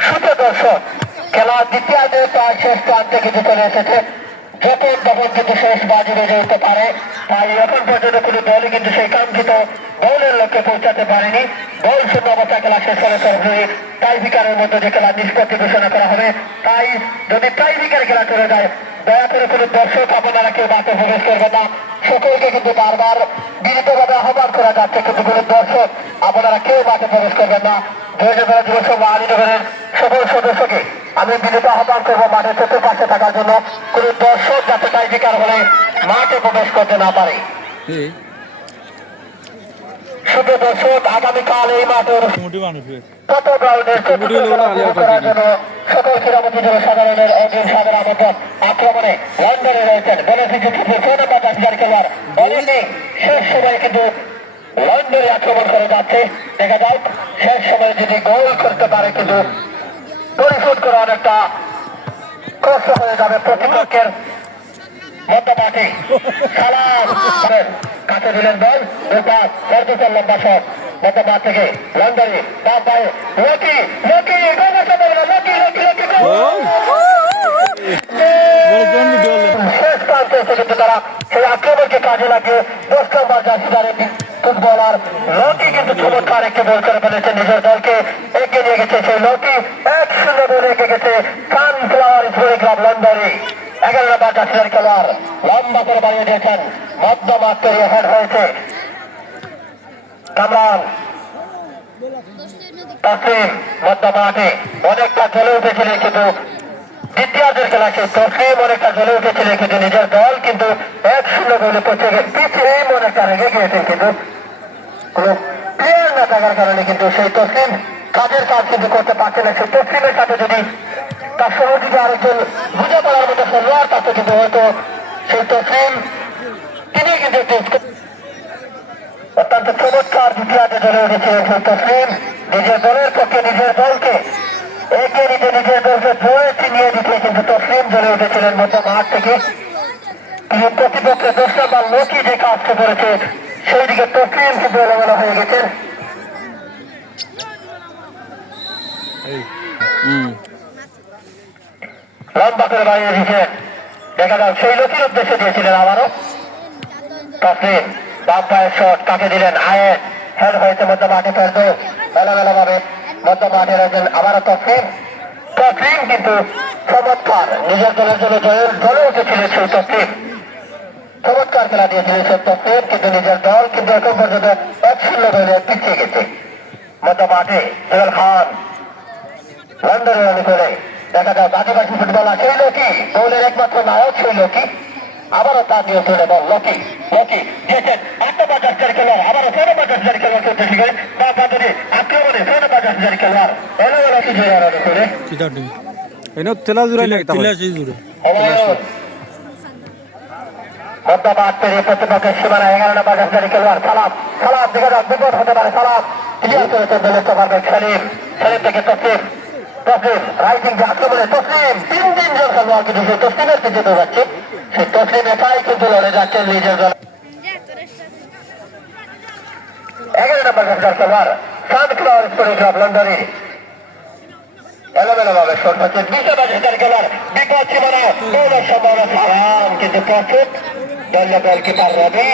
সুপ্রিয় দর্শক খেলার দ্বিতীয়ার্ধে প্রায় শেষ প্রান্তে কিছু চলে এসেছে যখন তখন কিন্তু শেষ বাজি বেজে পারে। তাই এখন পর্যন্ত কোনো দলই কিন্তু সেই কাঙ্ক্ষিত গোলের লক্ষ্যে পৌঁছাতে পারেনি। গোল শূন্য অবস্থা খেলা শেষ হলে সরাসরি টাই বিকারের মধ্যে যে খেলা নিষ্পত্তি ঘোষণা করা হবে, তাই যদি টাই বিকারে খেলা চলে যায়, দয়া করে কোনো দর্শক, আপনারা কেউ মাঠে প্রবেশ করবে না। সকলকে কিন্তু বারবার বিনীতভাবে আহ্বান করা যাচ্ছে, কিন্তু কোনো দর্শক, আপনারা কেউ মাঠে প্রবেশ করবেন না। ধৈর্য ধরে যুব সংঘ আলীনগরের সকল সদস্যকে আমি বিনীত আহ্বান করব মাঠের চতুর্পাশে থাকার জন্য। কোন দর্শক যাতে তাই বিকার হলে মাঠে প্রবেশ করতে না পারে। শুধু দর্শক আগামীকাল এই মাঠে। জন্য আমন্ত্রণ আক্রমণে লন্ডনে রয়েছেন। বেনিফিট ছয় নম্বর জাতীয় খেলোয়াড় অনেকেই শেষ সময় কিন্তু লন্ডনে আক্রমণ করে যাচ্ছে। দেখা যাক শেষ সময় যদি গোল করতে পারে কিন্তু করা অনেকটা কষ্ট হয়ে যাবে প্রতিপক্ষের মধ্যপাঠে সালাম করেন। কাছে দিলেন বল দুপাস সর্বোচ্চ লম্বা শট মধ্যপাঠ থেকে লন্ডনে বাম পায়ে লকি লকি গোলের সম্ভাবনা লকি লকি লকি গোল! বড় জন্ম দল শেষ প্রান্তে এসে কিন্তু তারা সেই আক্রমণকে কাজে লাগিয়ে দশ নম্বর জার্সিদারের ফুটবলার লকি কিন্তু চমৎকার একটি বল করে ফেলেছে নিজের দলকে এগিয়ে নিয়ে গেছে সেই লকি এক শূন্য বলে এগিয়ে গেছে সানফ্লাওয়ার স্পোর্টিং ক্লাব লন্ডনে এগারো নম্বর জার্সিদার খেলোয়াড় বাড়িয়ে দিয়েছেন মধ্যম আত্মীয় হয়েছে। কামরান তসলিম মধ্য মাঠে অনেকটা জ্বলে উঠেছিলেন কিন্তু দ্বিতীয়ার্ধের খেলা তসলিম অনেকটা জ্বলে উঠেছিলেন কিন্তু নিজের দল কিন্তু এক শূন্য গোলে পৌঁছে গেছে। পিছিয়ে অনেকটা রেগে গিয়েছেন কিন্তু কোনো প্লেয়ার না থাকার কারণে কিন্তু সেই তসলিম কাজের কাজ কিন্তু করতে পারছে না। সেই তসলিমের সাথে যদি তার সহযোগী আরেকজন বুঝে পড়ার মতো খেলোয়াড় তাতে কিন্তু হয়তো সেই তসলিম তিনি কিন্তু একটু অত্যন্ত চমৎকার দ্বিতীয়ার্ধে চলে সেই তসলিম নিজের দলের পক্ষে নিজের দলকে এগিয়ে নিতে নিজের দলকে জয়ে চিনিয়ে দিতে কিন্তু তসলিম জ্বলে উঠেছিলেন মধ্য মাঠ থেকে। কিন্তু প্রতিপক্ষের দশ নম্বর লোকই যে কাজটা করেছে সেই দিকে তসলিম কিন্তু এলোমেলো হয়ে গেছেন লম্বা করে বাড়িয়ে দিয়েছেন দেখা যাক সেই লোকের উদ্দেশ্যে দিয়েছিলেন আবারও। তসলিম বাম পায়ের শট কাকে দিলেন? আয়ের হেড হয়েছে মধ্য মাঠে ফেরত এলোমেলো ভাবে মধ্য মাঠে রয়েছেন আবারও তসলিম। তসলিম কিন্তু চমৎকার নিজের দলের জন্য জয়ের জলে উঠেছিলেন সেই তসলিম। চমৎকার খেলা দিয়েছিলেন সেই তসলিম, কিন্তু নিজের দল কিন্তু এখন পর্যন্ত এক শূন্য গোলে পিছিয়ে গেছে। মধ্য মাঠে জুয়েল খান। লন্ডনের অনুকূলে দেখা যায় আদিবাসী ফুটবলার সেই লোকই দৌলের একমাত্র নায়ক সেই লোকই। আবারও তার নিয়ন্ত্রণে বল লকি লকি দিয়েছেন নম্বর জাতীয় খেলোয়াড় আবারও নম্বর জাতীয় খেলোয়াড় করতে শিখে বা বাদরে আক্রমণে খেলোয়াড় এলো এলো কি জোরে অনুকূলে কিতা এনে তেলা জুড়াই লাগে তিলা জুড়ে। হুমায়ুন পেরিয়ে প্রতিপক্ষের সীমানা এগারো নম্বর জাতীয় খেলোয়াড় সালাম বিপদ হতে পারে সালাম। ক্লিয়ার করেছেন দলের পারবে সেলিম সেলিম থেকে তসলিম তসলিম রাইটিং যে আক্রমণে তসলিম তিন তিন জন খেলোয়াড় কিন্তু সেই তসলিমের তো যাচ্ছে তসলিম একাই কিন্তু লড়ে যাচ্ছেন নিজের দল এগারো নম্বর জাতীয় খেলোয়াড় সানফ্লাওয়ার স্পোর্টিং ক্লাব লন্ডনে এলোমেলো ভাবে শট হচ্ছে বিশে বাজার খেলার বিপদ সীমানা সম্ভাবনা সালাম কিন্তু প্রস্তুত দলীয় গোলকিপার রবি